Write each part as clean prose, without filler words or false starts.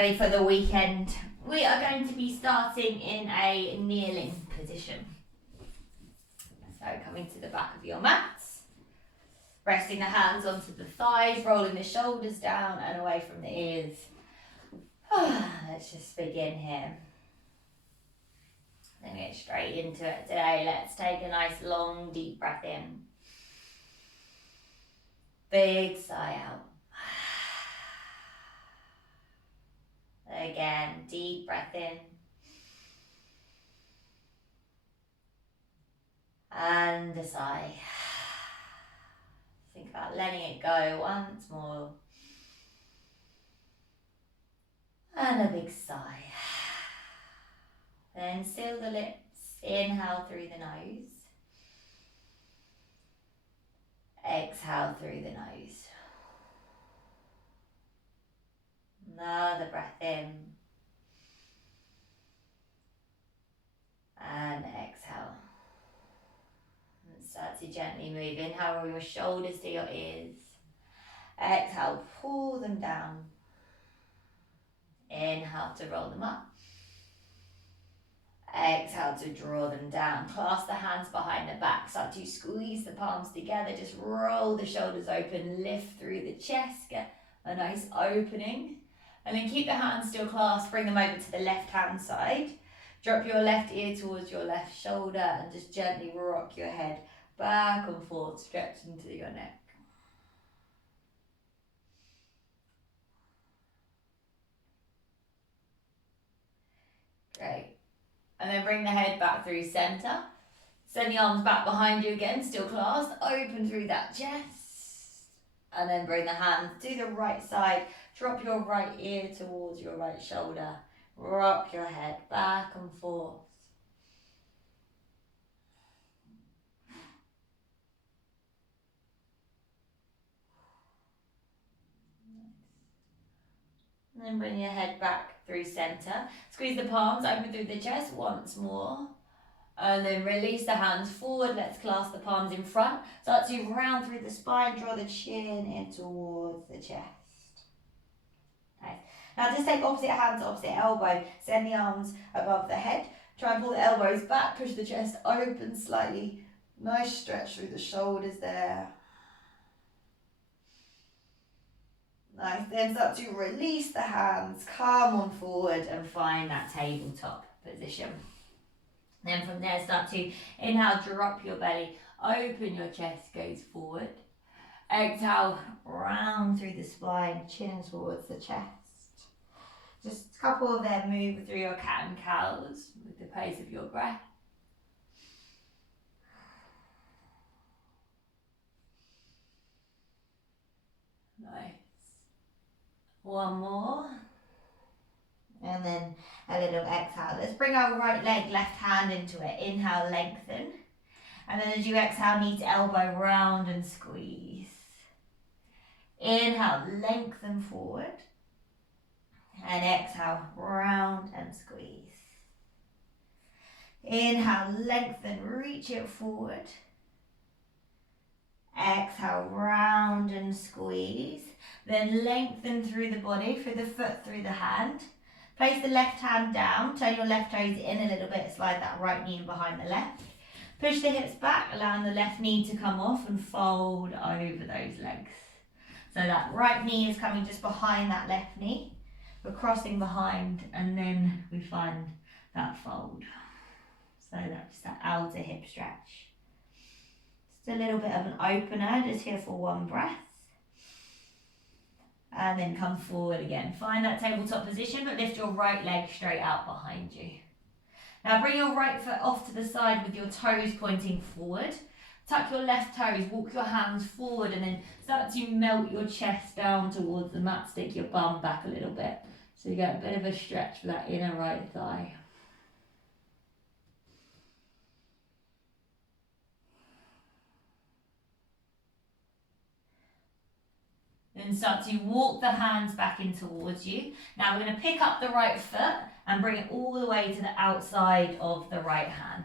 Ready for the weekend. We are going to be starting in a kneeling position. So coming to the back of your mats, resting the hands onto the thighs, rolling the shoulders down and away from the ears. Let's just begin here. Then get straight into it today. Let's take a nice long deep breath in. Big sigh out. Again, deep breath in. And a sigh. Think about letting it go once more. And a big sigh. Then seal the lips. Inhale through the nose. Exhale through the nose. Another breath in. And exhale. And start to gently move. Inhale, roll your shoulders to your ears. Exhale, pull them down. Inhale to roll them up. Exhale to draw them down. Clasp the hands behind the back. Start to squeeze the palms together. Just roll the shoulders open. Lift through the chest. Get a nice opening. And then keep the hands still clasped. Bring them over to the left hand side. Drop your left ear towards your left shoulder and just gently rock your head back and forth, stretching to your neck. Great. And then bring the head back through center. Send the arms back behind you again, still clasped. Open through that chest. And then bring the hands to the right side. Drop your right ear towards your right shoulder. Rock your head back and forth. And then bring your head back through center. Squeeze the palms open through the chest once more. And then release the hands forward. Let's clasp the palms in front. Start to round through the spine. Draw the chin in towards the chest. Nice. Now just take opposite hands, opposite elbow. Send the arms above the head. Try and pull the elbows back. Push the chest open slightly. Nice stretch through the shoulders there. Nice. Then start to release the hands. Come on forward and find that tabletop position. Then from there start to inhale, drop your belly. Open your chest, gaze forward. Exhale, round through the spine, chin towards the chest. Just a couple of them move through your cat and cows with the pace of your breath. Nice. One more. And then a little exhale. Let's bring our right leg, left hand into it. Inhale, lengthen. And then as you exhale, knee to elbow, round and squeeze. Inhale, lengthen forward. And exhale, round and squeeze. Inhale, lengthen, reach it forward. Exhale, round and squeeze. Then lengthen through the body, through the foot, through the hand. Place the left hand down, turn your left toes in a little bit, slide that right knee behind the left. Push the hips back, allowing the left knee to come off and fold over those legs. So that right knee is coming just behind that left knee. We're crossing behind and then we find that fold. So that's that outer hip stretch. Just a little bit of an opener, just here for one breath. And then come forward again. Find that tabletop position, but lift your right leg straight out behind you. Now bring your right foot off to the side with your toes pointing forward. Tuck your left toes, walk your hands forward and then start to melt your chest down towards the mat. Stick your bum back a little bit. So you get a bit of a stretch for that inner right thigh. Then start to walk the hands back in towards you. Now we're going to pick up the right foot and bring it all the way to the outside of the right hand.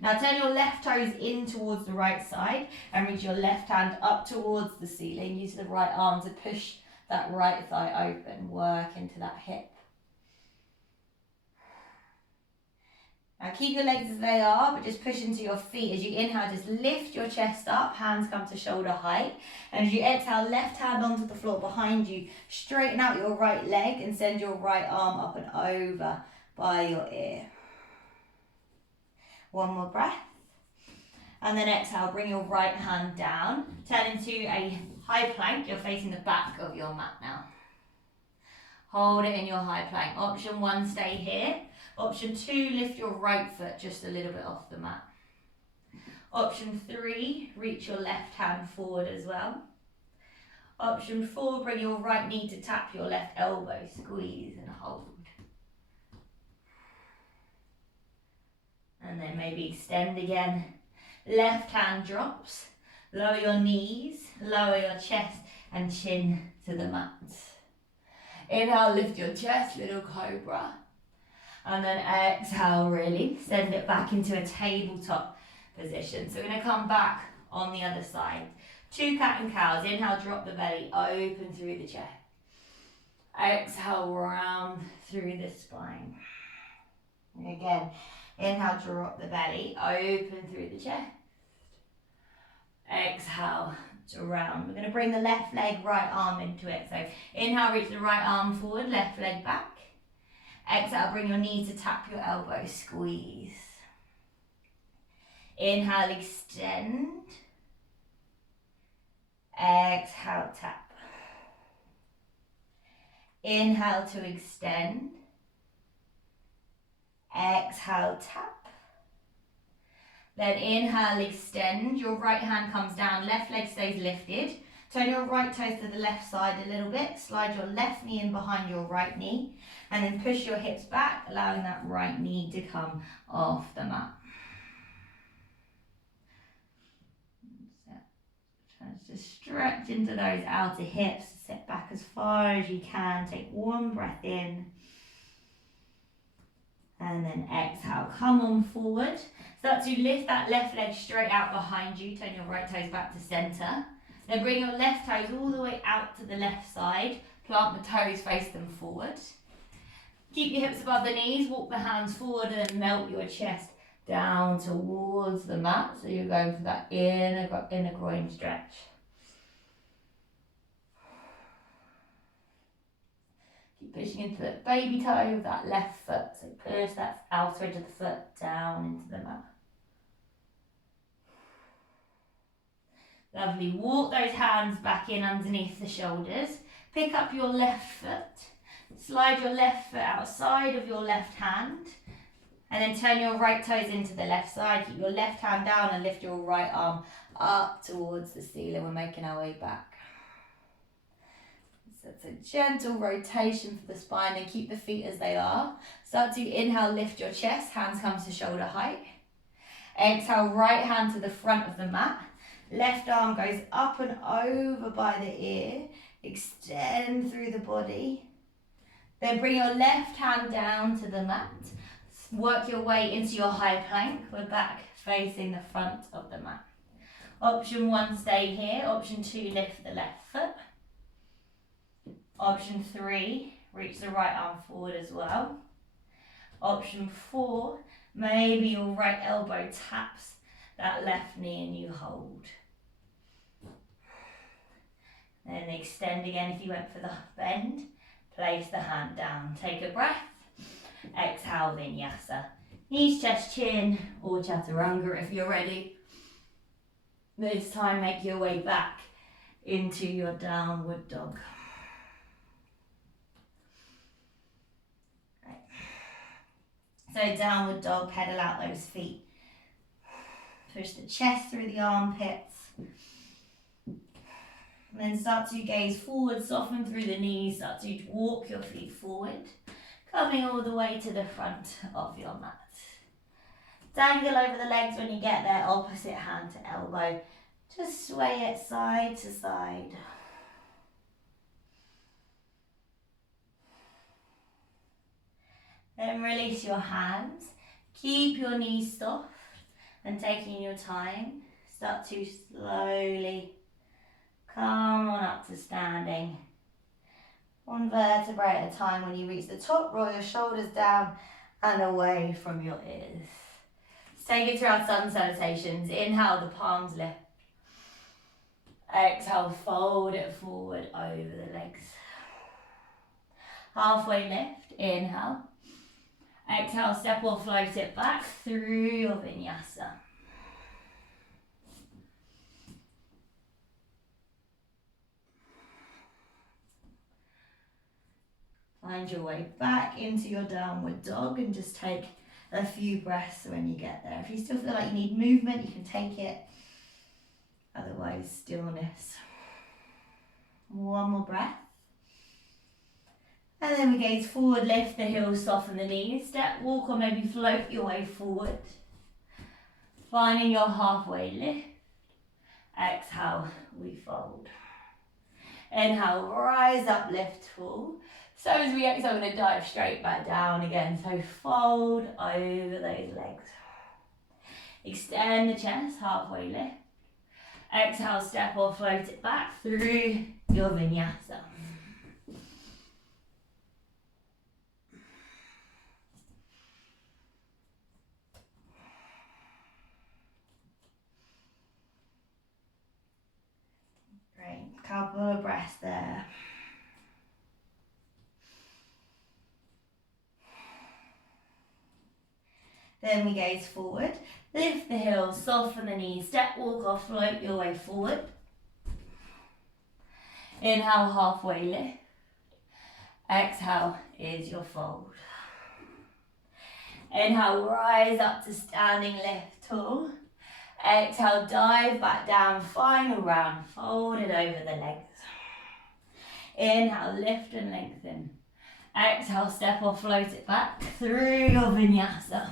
Now turn your left toes in towards the right side and reach your left hand up towards the ceiling. Use the right arm to push that right thigh open, work into that hip. Now keep your legs as they are, but just push into your feet. As you inhale, just lift your chest up, hands come to shoulder height. And as you exhale, left hand onto the floor behind you, straighten out your right leg and send your right arm up and over by your ear. One more breath. And then exhale, bring your right hand down. Turn into a high plank. You're facing the back of your mat now. Hold it in your high plank. Option 1, stay here. Option 2, lift your right foot just a little bit off the mat. Option 3, reach your left hand forward as well. Option 4, bring your right knee to tap your left elbow, squeeze and hold. And then maybe extend again. Left hand drops. Lower your knees, lower your chest and chin to the mat. Inhale, lift your chest, little cobra. And then exhale, really send it back into a tabletop position. So we're going to come back on the other side. 2 cat and cows. Inhale, drop the belly, open through the chest. Exhale, round through the spine. And again, inhale, drop the belly, open through the chest. Exhale to round. We're going to bring the left leg, right arm into it. So inhale, reach the right arm forward, left leg back. Exhale, bring your knee to tap your elbow, squeeze. Inhale, extend. Exhale, tap. Inhale to extend. Exhale, tap. Then inhale, extend. Your right hand comes down, left leg stays lifted. Turn your right toes to the left side a little bit. Slide your left knee in behind your right knee. And then push your hips back, allowing that right knee to come off the mat. Try to stretch into those outer hips. Sit back as far as you can. Take one breath in. And then exhale, come on forward. Start to lift that left leg straight out behind you. Turn your right toes back to center. Then bring your left toes all the way out to the left side. Plant the toes, face them forward. Keep your hips above the knees, walk the hands forward and then melt your chest down towards the mat. So you're going for that inner groin stretch. Keep pushing into the baby toe of that left foot. So push that outer edge of the foot down into the mat. Lovely. Walk those hands back in underneath the shoulders. Pick up your left foot. Slide your left foot outside of your left hand. And then turn your right toes into the left side. Keep your left hand down and lift your right arm up towards the ceiling. We're making our way back. So it's a gentle rotation for the spine and keep the feet as they are. Start to inhale, lift your chest. Hands come to shoulder height. Exhale, right hand to the front of the mat. Left arm goes up and over by the ear. Extend through the body. Then bring your left hand down to the mat. Work your way into your high plank. We're back facing the front of the mat. Option 1, stay here. Option 2, lift the left foot. Option 3, reach the right arm forward as well. Option 4, maybe your right elbow taps that left knee and you hold. Then extend again if you went for the bend. Place the hand down. Take a breath. Exhale, vinyasa. Knees, chest, chin, or chaturanga if you're ready. This time make your way back into your downward dog. Right. So downward dog, pedal out those feet. Push the chest through the armpits. And then start to gaze forward, soften through the knees, start to walk your feet forward, coming all the way to the front of your mat. Dangle over the legs when you get there, opposite hand to elbow. Just sway it side to side. Then release your hands. Keep your knees soft and taking your time. Start to slowly come on up to standing. One vertebrae at a time. When you reach the top, roll your shoulders down and away from your ears. Let's take it to our sun salutations. Inhale, the palms lift. Exhale, fold it forward over the legs. Halfway lift, inhale. Exhale, step or float it back through your vinyasa. Find your way back into your downward dog and just take a few breaths when you get there. If you still feel like you need movement, you can take it. Otherwise, stillness. One more breath. And then we gaze forward, lift the heels, soften the knees. Step, walk, or maybe float your way forward. Finding your halfway lift. Exhale, we fold. Inhale, rise up, lift, tall. So as we exhale, we're going to dive straight back down again. So fold over those legs. Extend the chest, halfway lift. Exhale, step or float it back through your vinyasa. Great, couple of breaths there. Then we gaze forward, lift the heels, soften the knees, step, walk or float your way forward. Inhale, halfway lift. Exhale is your fold. Inhale, rise up to standing lift, tall. Exhale, dive back down, final round, fold it over the legs. Inhale, lift and lengthen. Exhale, step or float it back through your vinyasa.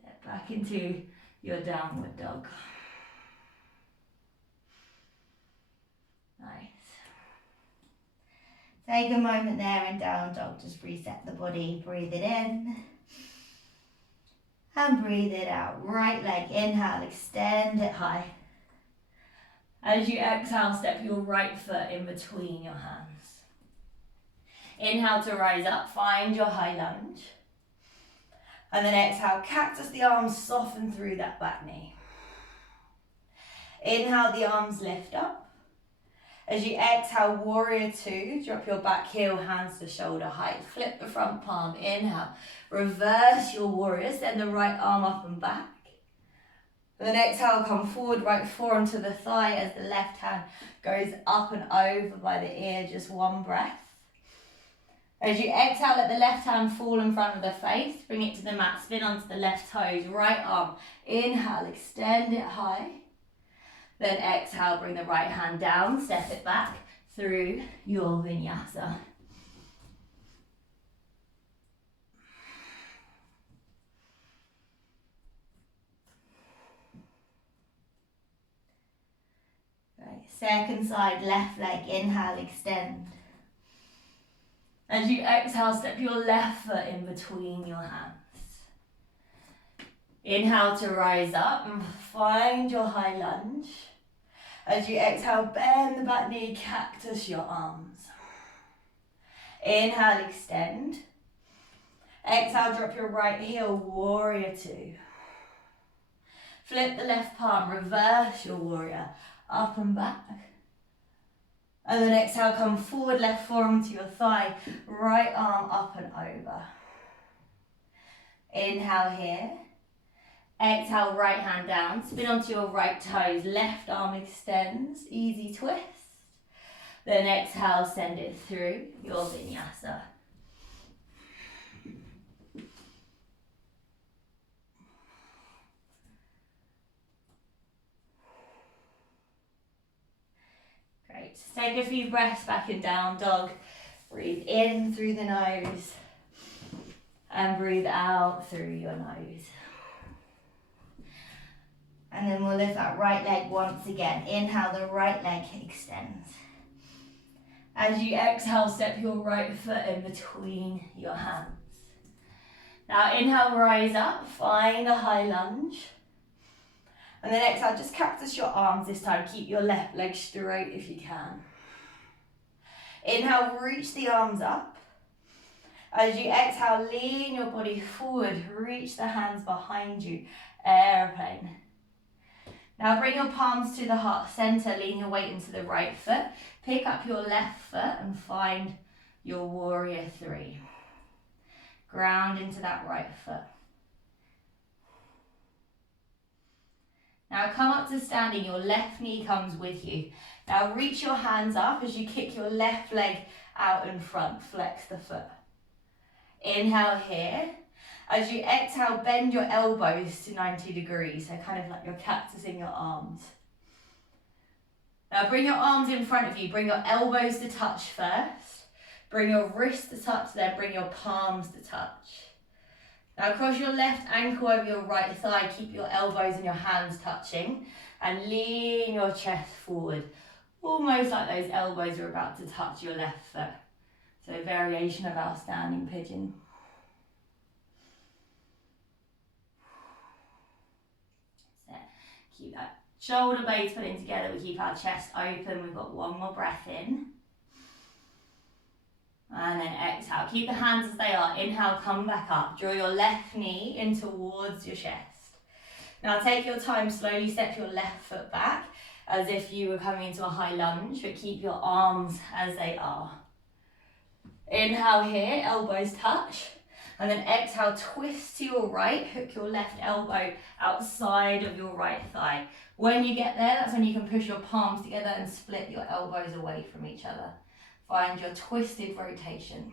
Step back into your downward dog. Nice. Take a moment there in down dog, just reset the body, breathe it in. And breathe it out. Right leg, inhale, extend it high. As you exhale, step your right foot in between your hands. Inhale to rise up, find your high lunge. And then exhale, cactus the arms, soften through that back knee. Inhale, the arms lift up. As you exhale, warrior two, drop your back heel, hands to shoulder height. Flip the front palm, inhale. Reverse your warrior, send the right arm up and back. And then exhale, come forward, right forearm to the thigh as the left hand goes up and over by the ear, just one breath. As you exhale, let the left hand fall in front of the face, bring it to the mat, spin onto the left toes, right arm. Inhale, extend it high. Then exhale, bring the right hand down, step it back through your vinyasa. Right, second side, left leg, inhale, extend. As you exhale, step your left foot in between your hands. Inhale to rise up and find your high lunge. As you exhale, bend the back knee, cactus your arms. Inhale, extend. Exhale, drop your right heel, warrior two. Flip the left palm, reverse your warrior, up and back. And then exhale, come forward, left forearm to your thigh, right arm up and over. Inhale here. Exhale, right hand down, spin onto your right toes, left arm extends, easy twist. Then exhale, send it through your vinyasa. Great, just take a few breaths back in down dog. Breathe in through the nose and breathe out through your nose. And then we'll lift that right leg once again. Inhale, the right leg extends. As you exhale, step your right foot in between your hands. Now inhale, rise up, find a high lunge. And then exhale, just cactus your arms this time. Keep your left leg straight if you can. Inhale, reach the arms up. As you exhale, lean your body forward. Reach the hands behind you. Airplane. Now bring your palms to the heart center. Lean your weight into the right foot. Pick up your left foot and find your warrior three. Ground into that right foot. Now come up to standing, your left knee comes with you. Now reach your hands up as you kick your left leg out in front, flex the foot. Inhale here. As you exhale, bend your elbows to 90 degrees, so kind of like you're cactusing your arms. Now bring your arms in front of you, bring your elbows to touch first, bring your wrists to touch, then bring your palms to touch. Now cross your left ankle over your right thigh, keep your elbows and your hands touching, and lean your chest forward, almost like those elbows are about to touch your left foot. So variation of our standing pigeon. So keep that shoulder blades pulling together, we keep our chest open, we've got one more breath in. And then exhale, keep the hands as they are. Inhale, come back up. Draw your left knee in towards your chest. Now take your time, slowly step your left foot back as if you were coming into a high lunge, but keep your arms as they are. Inhale here, elbows touch. And then exhale, twist to your right, hook your left elbow outside of your right thigh. When you get there, that's when you can push your palms together and split your elbows away from each other. Find your twisted rotation.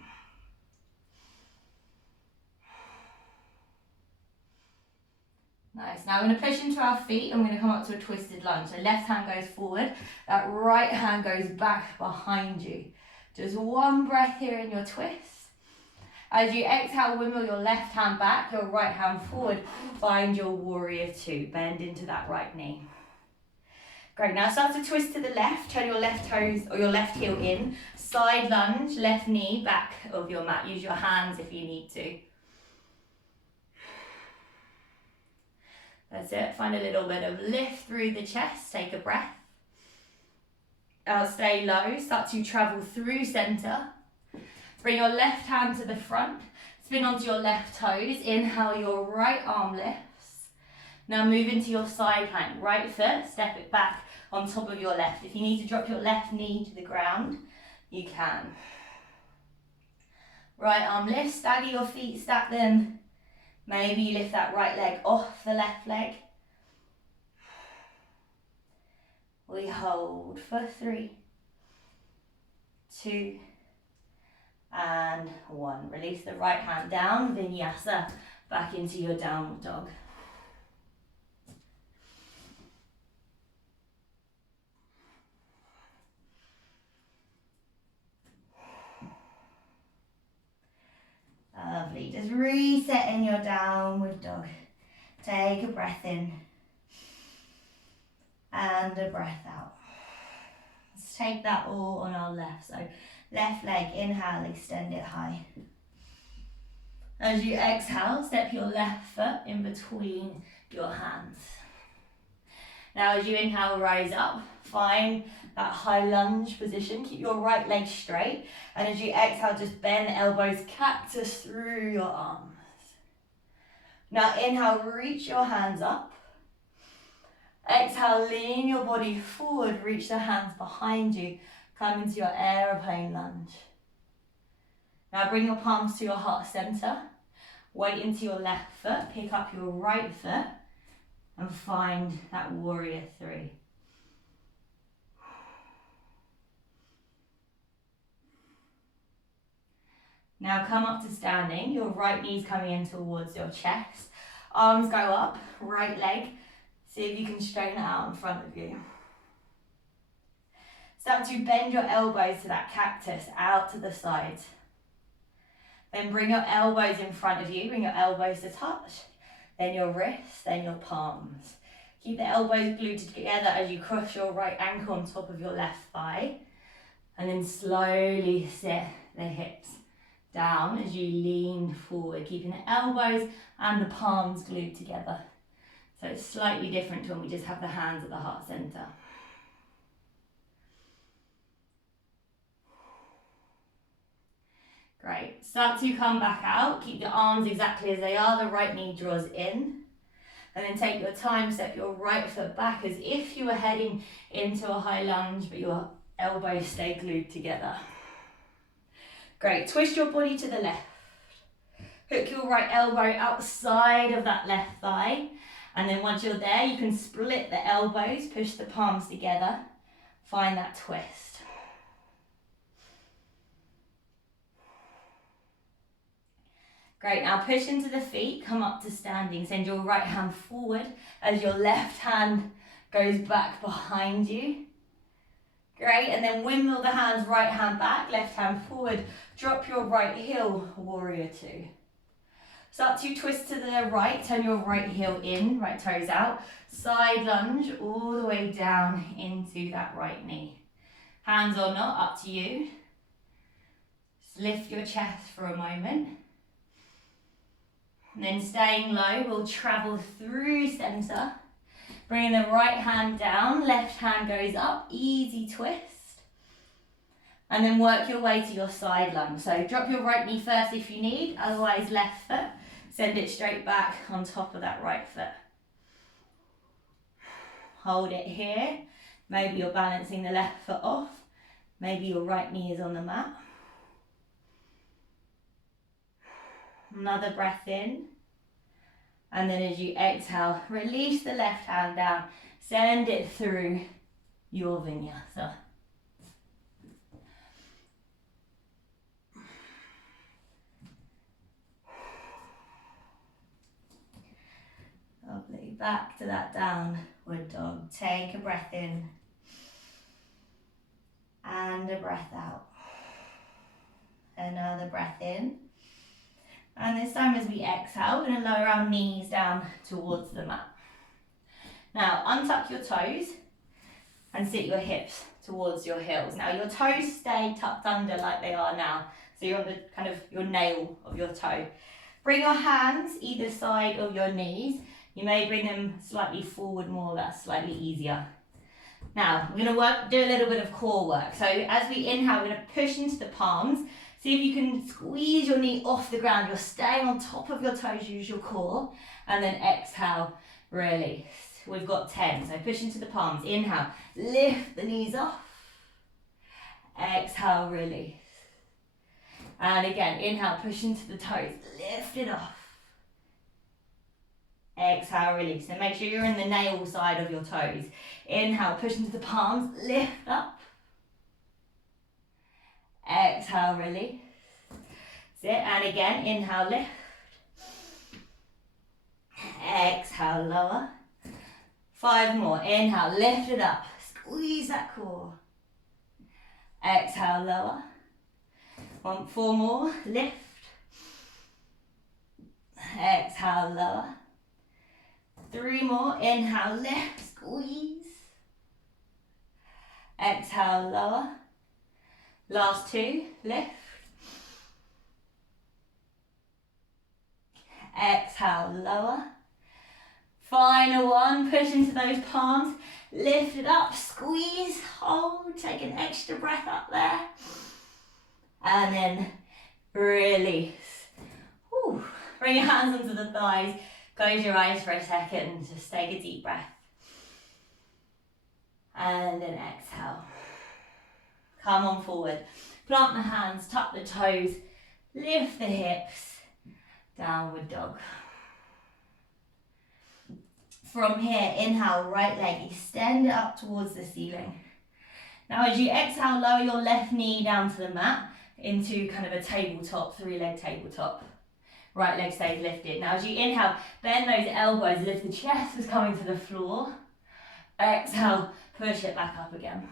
Nice. Now we're going to push into our feet and we're going to come up to a twisted lunge. So left hand goes forward, that right hand goes back behind you. Just one breath here in your twist. As you exhale, wimble your left hand back, your right hand forward. Find your warrior two. Bend into that right knee. Great, now start to twist to the left, turn your left toes or your left heel in, side lunge, left knee back of your mat. Use your hands if you need to. That's it, find a little bit of lift through the chest, take a breath. Stay low, start to travel through center. Bring your left hand to the front, spin onto your left toes, inhale your right arm lifts. Now move into your side plank, right foot, step it back on top of your left. If you need to drop your left knee to the ground, you can. Right arm lift, stagger your feet, stack them. Maybe lift that right leg off the left leg. We hold for 3, 2, and 1. Release the right hand down, vinyasa, back into your downward dog. Lovely, just reset in your downward dog. Take a breath in and a breath out. Let's take that all on our left. So left leg, inhale, extend it high. As you exhale, step your left foot in between your hands. Now as you inhale, rise up, find that high lunge position, keep your right leg straight, and as you exhale, just bend the elbows, cactus through your arms. Now inhale, reach your hands up. Exhale, lean your body forward, reach the hands behind you, come into your aeroplane lunge. Now bring your palms to your heart center, weight into your left foot, pick up your right foot, and find that warrior 3. Now come up to standing, your right knee's coming in towards your chest, arms go up, right leg, see if you can straighten it out in front of you. Start to bend your elbows to that cactus out to the sides. Then bring your elbows in front of you, bring your elbows to touch, then your wrists, then your palms. Keep the elbows glued together as you cross your right ankle on top of your left thigh, and then slowly sit the hips down as you lean forward, keeping the elbows and the palms glued together. So it's slightly different to when we just have the hands at the heart center. Great. Start to come back out. Keep your arms exactly as they are. The right knee draws in. And then take your time, step your right foot back as if you were heading into a high lunge, but your elbows stay glued together. Great. Twist your body to the left. Hook your right elbow outside of that left thigh. And then once you're there, you can split the elbows, push the palms together. Find that twist. Great, now push into the feet, come up to standing. Send your right hand forward as your left hand goes back behind you. Great, and then windmill the hands, right hand back, left hand forward. Drop your right heel, warrior two. Start to twist to the right, turn your right heel in, right toes out. Side lunge all the way down into that right knee. Hands or not, up to you. Just lift your chest for a moment. And then staying low, we'll travel through center. Bringing the right hand down, left hand goes up, easy twist. And then work your way to your side lunge. So drop your right knee first if you need, otherwise left foot. Send it straight back on top of that right foot. Hold it here. Maybe you're balancing the left foot off. Maybe your right knee is on the mat. Another breath in. And then as you exhale, release the left hand down. Send it through your vinyasa. Lovely. Back to that downward dog. Take a breath in. And a breath out. Another breath in. And this time as we exhale, we're going to lower our knees down towards the mat. Now untuck your toes and sit your hips towards your heels. Now your toes stay tucked under like they are now. So you're on the kind of your nail of your toe. Bring your hands either side of your knees. You may bring them slightly forward more, that's slightly easier. Now we're going to do a little bit of core work. So as we inhale, we're going to push into the palms. See if you can squeeze your knee off the ground. You're staying on top of your toes, use your core. And then exhale, release. We've got 10, so push into the palms. Inhale, lift the knees off. Exhale, release. And again, inhale, push into the toes, lift it off. Exhale, release. And make sure you're in the nail side of your toes. Inhale, push into the palms, lift up. Exhale, release. Sit, and again, inhale, lift. Exhale, lower. 5 more. Inhale, lift it up. Squeeze that core. Exhale, lower. 4 more. Lift. Exhale, lower. 3 more. Inhale, lift. Squeeze. Exhale, lower. Last 2. Lift. Exhale, lower. Final 1, push into those palms, lift it up, squeeze, hold, take an extra breath up there. And then release. Whew. Bring your hands onto the thighs, close your eyes for a second, just take a deep breath. And then exhale. Come on forward, plant the hands, tuck the toes, lift the hips, downward dog. From here, inhale, right leg, extend it up towards the ceiling. Now as you exhale, lower your left knee down to the mat into kind of a tabletop, 3-leg tabletop. Right leg stays lifted. Now as you inhale, bend those elbows as if the chest was coming to the floor. Exhale, push it back up again.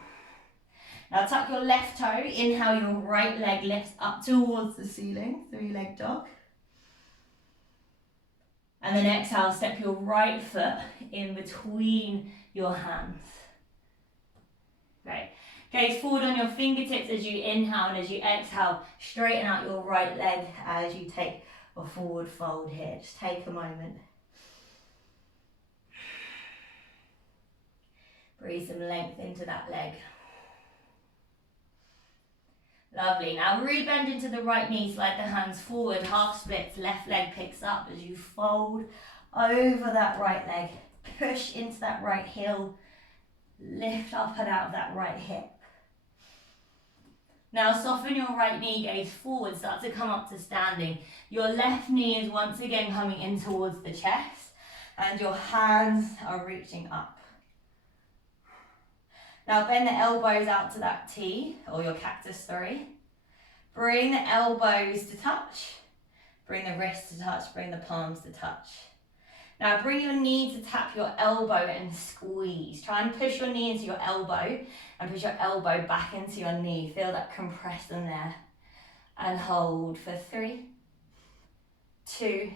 Now tuck your left toe, inhale, your right leg lifts up towards the ceiling, 3-leg dog. And then exhale, step your right foot in between your hands. Great. Gaze forward on your fingertips as you inhale, and as you exhale, straighten out your right leg as you take a forward fold here. Just take a moment. Breathe some length into that leg. Lovely. Now re-bend into the right knee, slide the hands forward, half splits, left leg picks up as you fold over that right leg. Push into that right heel, lift up and out of that right hip. Now soften your right knee, gaze forward, start to come up to standing. Your left knee is once again coming in towards the chest and your hands are reaching up. Now bend the elbows out to that T, or your cactus, sorry. Bring the elbows to touch, bring the wrists to touch, bring the palms to touch. Now bring your knee to tap your elbow and squeeze. Try and push your knee into your elbow and push your elbow back into your knee. Feel that compression there. And hold for 3, 2,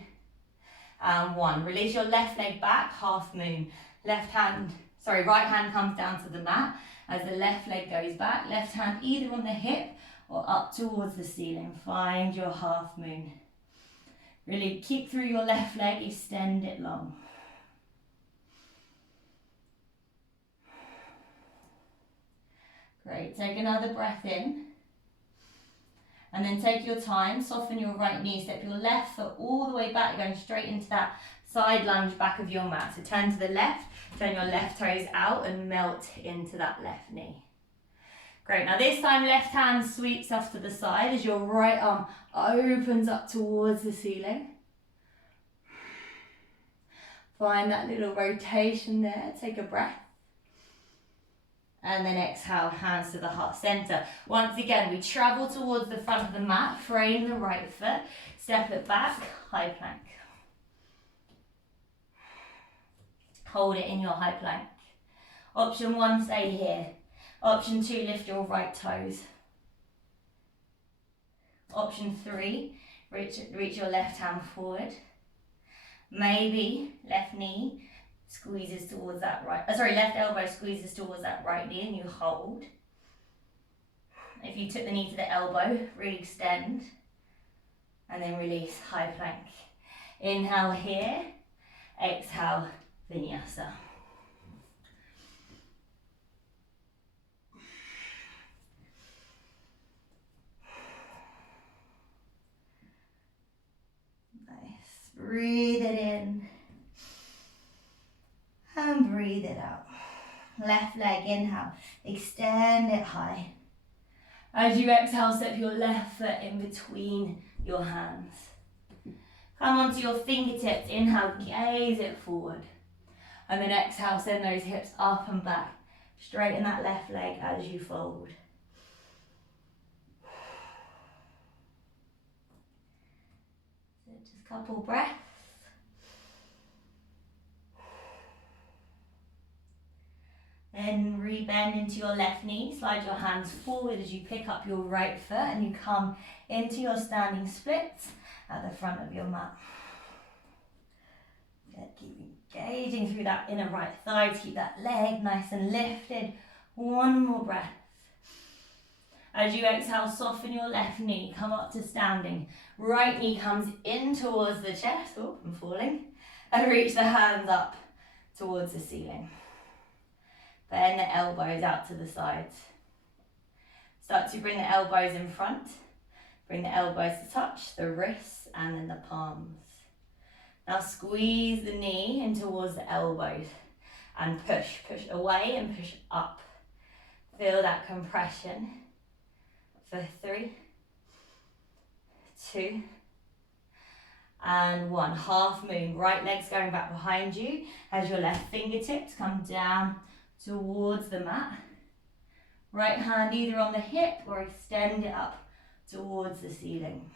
and 1. Release your left leg back, half moon. Right hand comes down to the mat as the left leg goes back. Left hand either on the hip or up towards the ceiling. Find your half moon. Really keep through your left leg, extend it long. Great, take another breath in. And then take your time, soften your right knee, step your left foot all the way back, going straight into that side lunge back of your mat. So turn to the left, turn your left toes out and melt into that left knee. Great, now this time left hand sweeps off to the side as your right arm opens up towards the ceiling. Find that little rotation there, take a breath. And then exhale, hands to the heart center. Once again, we travel towards the front of the mat, frame the right foot, step it back, high plank. Hold it in your high plank. Option 1, stay here. Option 2, lift your right toes. Option 3, reach your left hand forward. Maybe left knee squeezes towards that left elbow squeezes towards that right knee and you hold. If you took the knee to the elbow, re-extend and then release, high plank. Inhale here, exhale, vinyasa. Nice, breathe it in. And breathe it out. Left leg, inhale, extend it high. As you exhale, step your left foot in between your hands. Come onto your fingertips, inhale, gaze it forward. And then exhale, send those hips up and back. Straighten that left leg as you fold. So just a couple breaths. Then re-bend into your left knee, slide your hands forward as you pick up your right foot and you come into your standing splits at the front of your mat. Good. Keep engaging through that inner right thigh to keep that leg nice and lifted. One more breath. As you exhale, soften your left knee, come up to standing. Right knee comes in towards the chest, oh, I'm falling, and reach the hands up towards the ceiling. Bend the elbows out to the sides. Start to bring the elbows in front. Bring the elbows to touch, the wrists and then the palms. Now squeeze the knee in towards the elbows and push away and push up. Feel that compression for 3, 2, and 1. Half moon, right leg's going back behind you as your left fingertips come down towards the mat. Right hand either on the hip or extend it up towards the ceiling.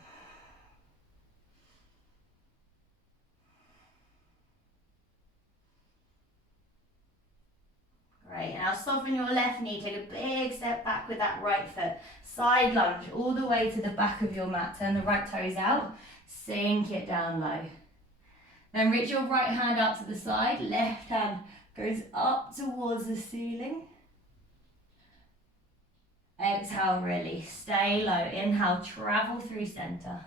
Great, now soften your left knee, take a big step back with that right foot. Side lunge all the way to the back of your mat. Turn the right toes out, sink it down low. Then reach your right hand out to the side, left hand goes up towards the ceiling. Exhale, release, stay low. Inhale, travel through center.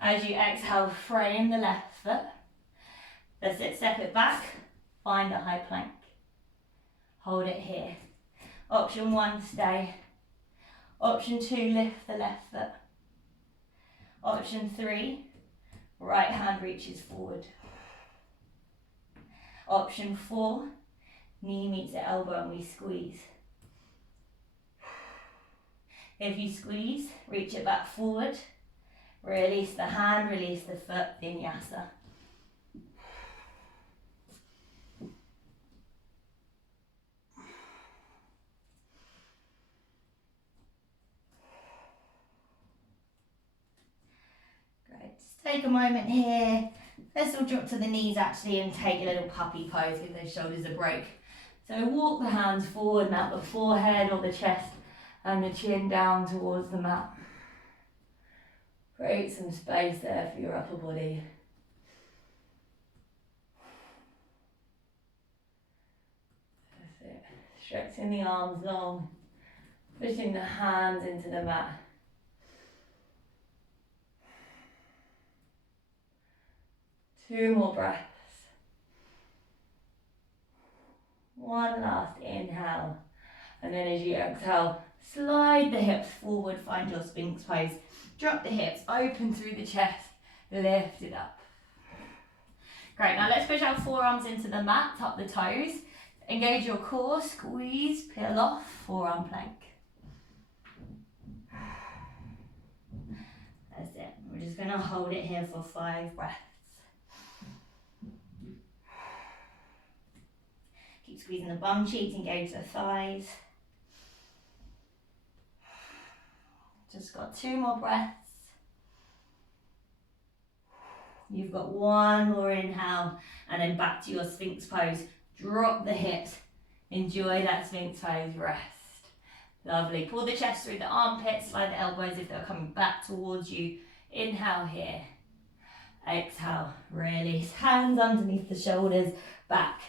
As you exhale, frame the left foot. That's it, step it back, find a high plank. Hold it here. Option 1, stay. Option 2, lift the left foot. Option 3, right hand reaches forward. Option 4, knee meets the elbow and we squeeze. If you squeeze, reach it back forward. Release the hand, release the foot, vinyasa. Great, just take a moment here. Let's all drop to the knees actually and take a little puppy pose, give those shoulders a break. So walk the hands forward, mount the forehead or the chest and the chin down towards the mat. Create some space there for your upper body. That's it. Stretching the arms long, pushing the hands into the mat. Two more breaths. One last inhale. And then as you exhale, slide the hips forward, find your sphinx pose. Drop the hips, open through the chest, lift it up. Great, now let's push our forearms into the mat, tuck the toes. Engage your core, squeeze, peel off, forearm plank. That's it. We're just gonna hold it here for 5 breaths. Keep squeezing the bum cheeks, engage the thighs. Just got 2 more breaths. You've got 1 more inhale and then back to your sphinx pose. Drop the hips. Enjoy that sphinx pose, rest. Lovely. Pull the chest through the armpits, slide the elbows if they're coming back towards you. Inhale here. Exhale, release. Hands underneath the shoulders, back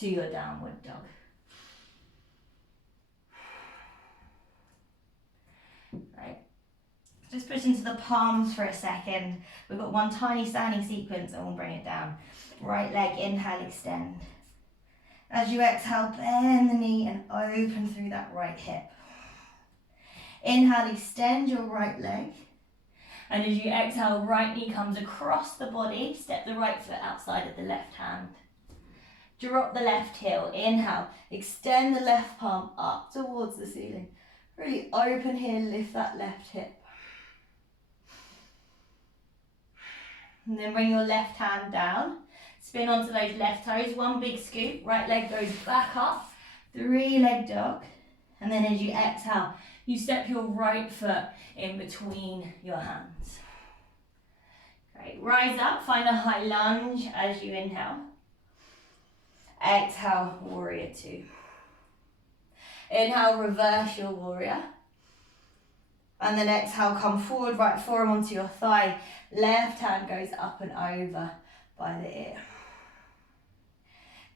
to your downward dog. Right. Just push into the palms for a second. We've got 1 tiny standing sequence and we'll bring it down. Right leg, inhale, extend. As you exhale, bend the knee and open through that right hip. Inhale, extend your right leg. And as you exhale, right knee comes across the body. Step the right foot outside of the left hand. Drop the left heel. Inhale, extend the left palm up towards the ceiling. Really open here, lift that left hip. And then bring your left hand down. Spin onto those left toes. 1 big scoop. Right leg goes back up. 3-leg dog. And then as you exhale, you step your right foot in between your hands. Great. Rise up. Find a high lunge as you inhale. Exhale, warrior 2. Inhale, reverse your warrior. And then exhale, come forward, right forearm onto your thigh. Left hand goes up and over by the ear.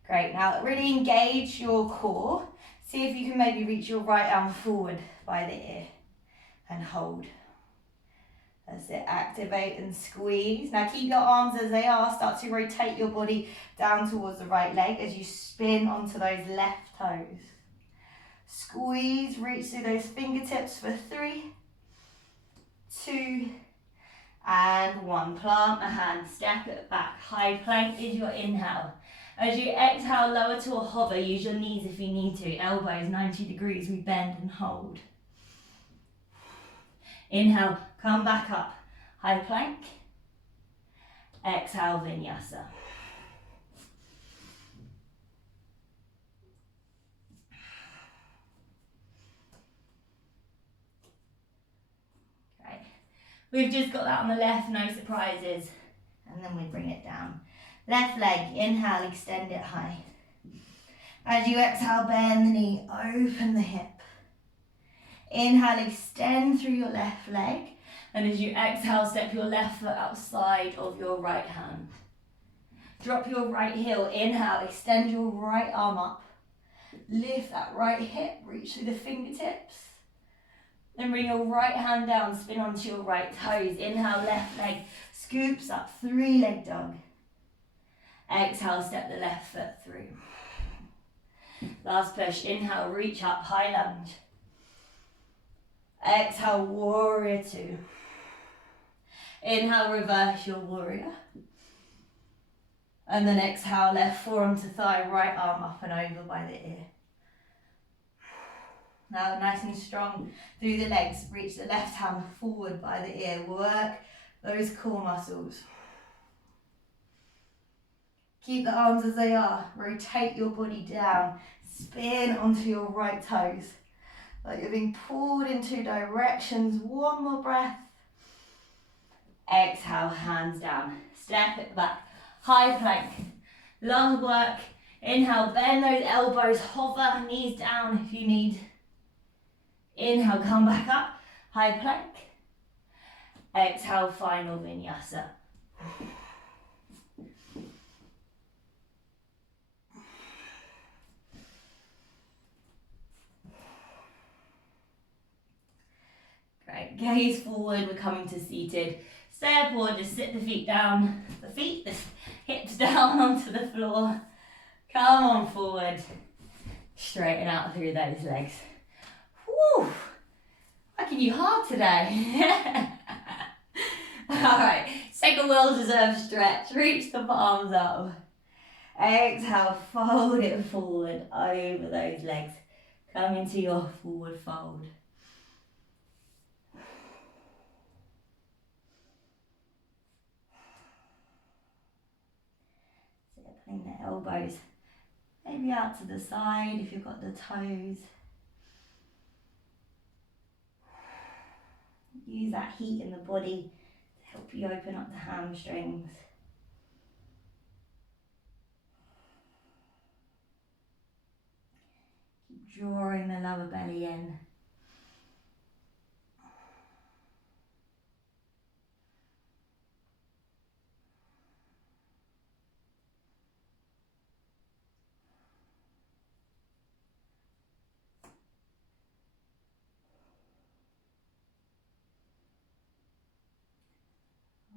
Great, now really engage your core. See if you can maybe reach your right arm forward by the ear and hold. That's it, activate and squeeze. Now keep your arms as they are. Start to rotate your body down towards the right leg as you spin onto those left toes. Squeeze, reach through those fingertips for 3, 2, and 1. Plant the hand, step it back. High plank is your inhale. As you exhale, lower to a hover. Use your knees if you need to. Elbows 90 degrees, we bend and hold. Inhale, come back up. High plank. Exhale, vinyasa. Great. We've just got that on the left, no surprises. And then we bring it down. Left leg, inhale, extend it high. As you exhale, bend the knee, open the hip. Inhale, extend through your left leg. And as you exhale, step your left foot outside of your right hand. Drop your right heel, inhale, extend your right arm up. Lift that right hip, reach through the fingertips. Then bring your right hand down, spin onto your right toes. Inhale, left leg scoops up, 3-leg dog. Exhale, step the left foot through. Last push. Inhale, reach up, high lunge. Exhale, warrior two. Inhale, reverse your warrior. And then exhale, left forearm to thigh, right arm up and over by the ear. Now nice and strong through the legs, reach the left hand forward by the ear. Work those core muscles. Keep the arms as they are. Rotate your body down. Spin onto your right toes. Like you're being pulled in two directions. One more breath. Exhale, hands down. Step it back. High plank. Long work. Inhale, bend those elbows. Hover, knees down if you need. Inhale, come back up. High plank. Exhale, final vinyasa. Great, gaze forward, we're coming to seated. Stay up or just sit the feet down, the hips down onto the floor. Come on forward. Straighten out through those legs. Woo! Working you hard today. Alright, second well-deserved stretch. Reach the palms up. Exhale, fold it forward over those legs. Come into your forward fold. Bring the elbows maybe out to the side if you've got the toes. Use that heat in the body to help you open up the hamstrings. Keep drawing the lower belly in.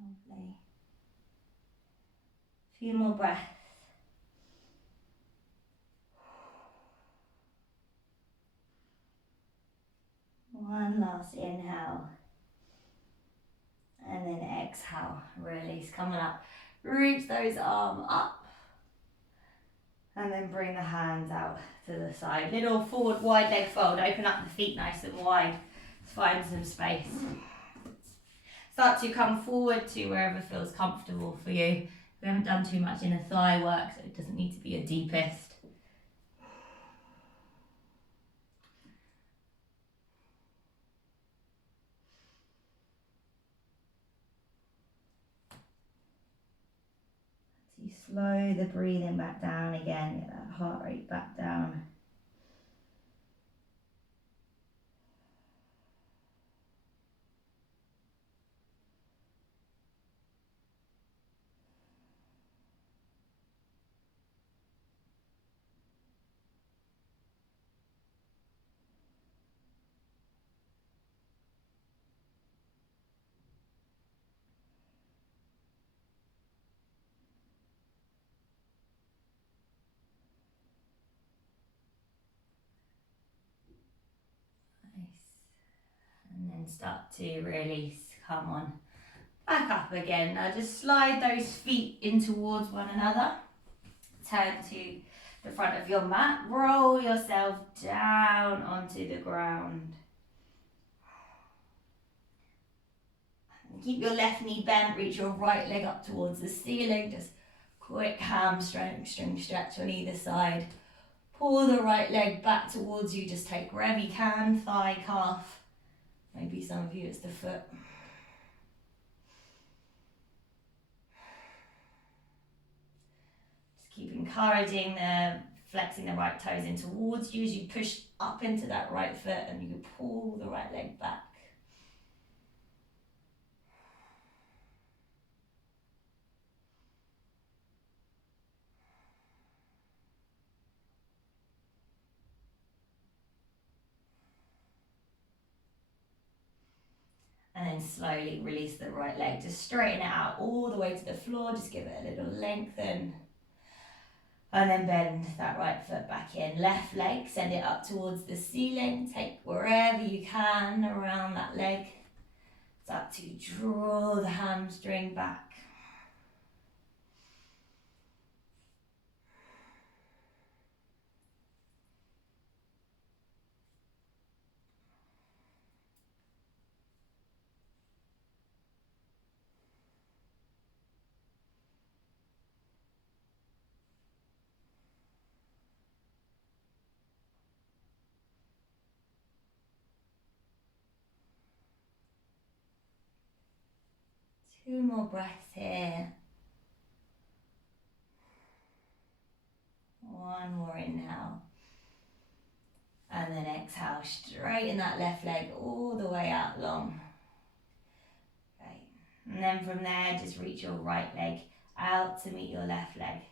Lovely. A few more breaths. One last inhale. And then exhale, release, coming up. Reach those arms up. And then bring the hands out to the side. Little forward wide leg fold. Open up the feet nice and wide. Find some space. Start to come forward to wherever feels comfortable for you. We haven't done too much inner thigh work, so it doesn't need to be your deepest. So you slow the breathing back down again, get that heart rate back down. And then start to release, come on, back up again. Now just slide those feet in towards one another. Turn to the front of your mat, roll yourself down onto the ground. And keep your left knee bent, reach your right leg up towards the ceiling, just quick hamstring stretch on either side. Pull the right leg back towards you, just take wherever you can, thigh, calf. Maybe some of you it's the foot. Just keep encouraging flexing the right toes in towards you as you push up into that right foot and you pull the right leg back. And then slowly release the right leg. Just straighten it out all the way to the floor. Just give it a little lengthen. And then bend that right foot back in. Left leg, send it up towards the ceiling. Take wherever you can around that leg. Start to draw the hamstring back. 2 more breaths here. 1 more inhale. And then exhale, straighten that left leg all the way out long. Okay. And then from there, just reach your right leg out to meet your left leg.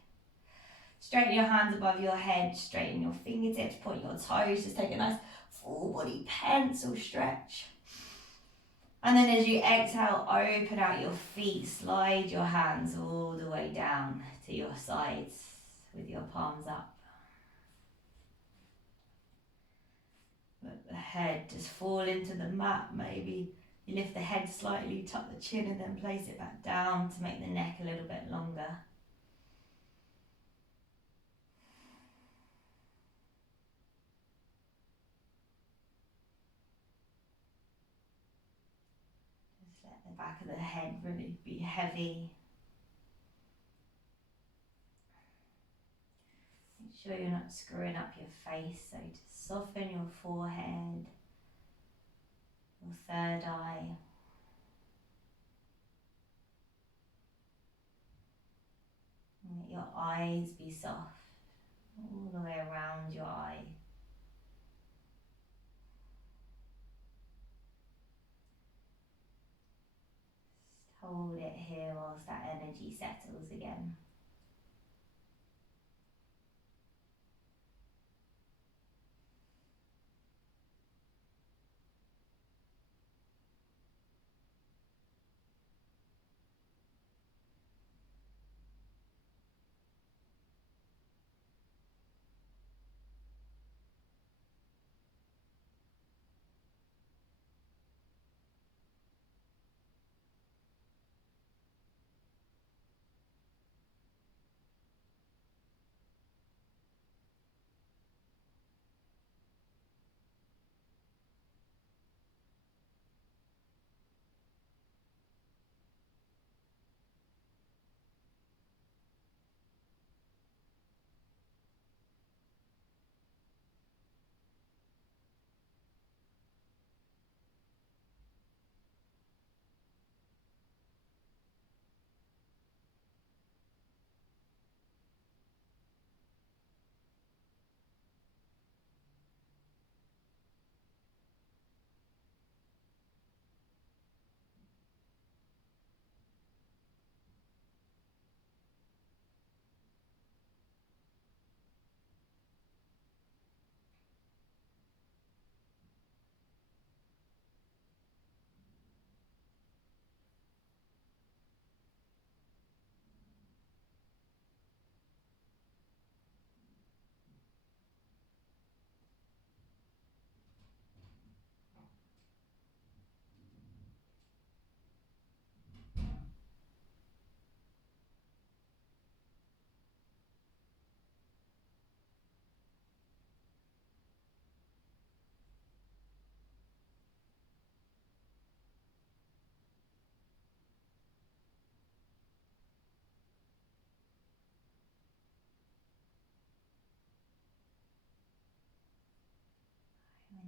Straighten your hands above your head, straighten your fingertips, point your toes, just take a nice full body pencil stretch. And then as you exhale, open out your feet, slide your hands all the way down to your sides with your palms up. Let the head just fall into the mat. Maybe you lift the head slightly, tuck the chin and then place it back down to make the neck a little bit longer. Just let the back of the head really be heavy. Make sure you're not screwing up your face, so just soften your forehead, your third eye. And let your eyes be soft all the way around your eye. Just hold it here whilst that energy settles again.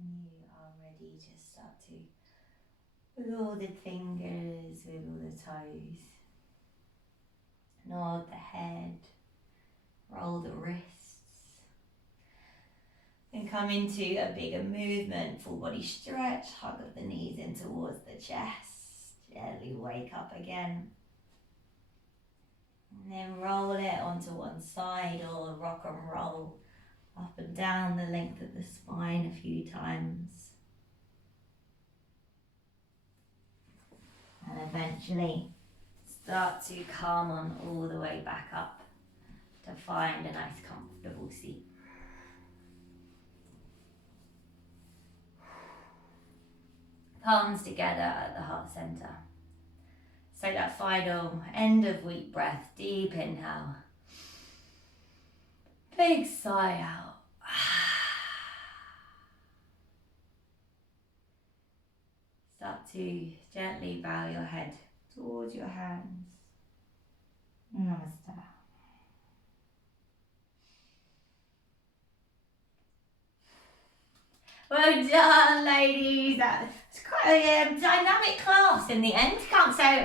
When you are ready, just start to wiggle the fingers, wiggle the toes, nod the head, roll the wrists. Then come into a bigger movement, full body stretch, hug up the knees in towards the chest, gently wake up again. And then roll it onto one side or rock and roll up and down the length of the spine a few times. And eventually start to come on all the way back up to find a nice comfortable seat. Palms together at the heart center. So that final end of week breath, deep inhale. Big sigh out. Start to gently bow your head towards your hands. Namaste. Well done, ladies. That's quite a dynamic class in the end. Can't say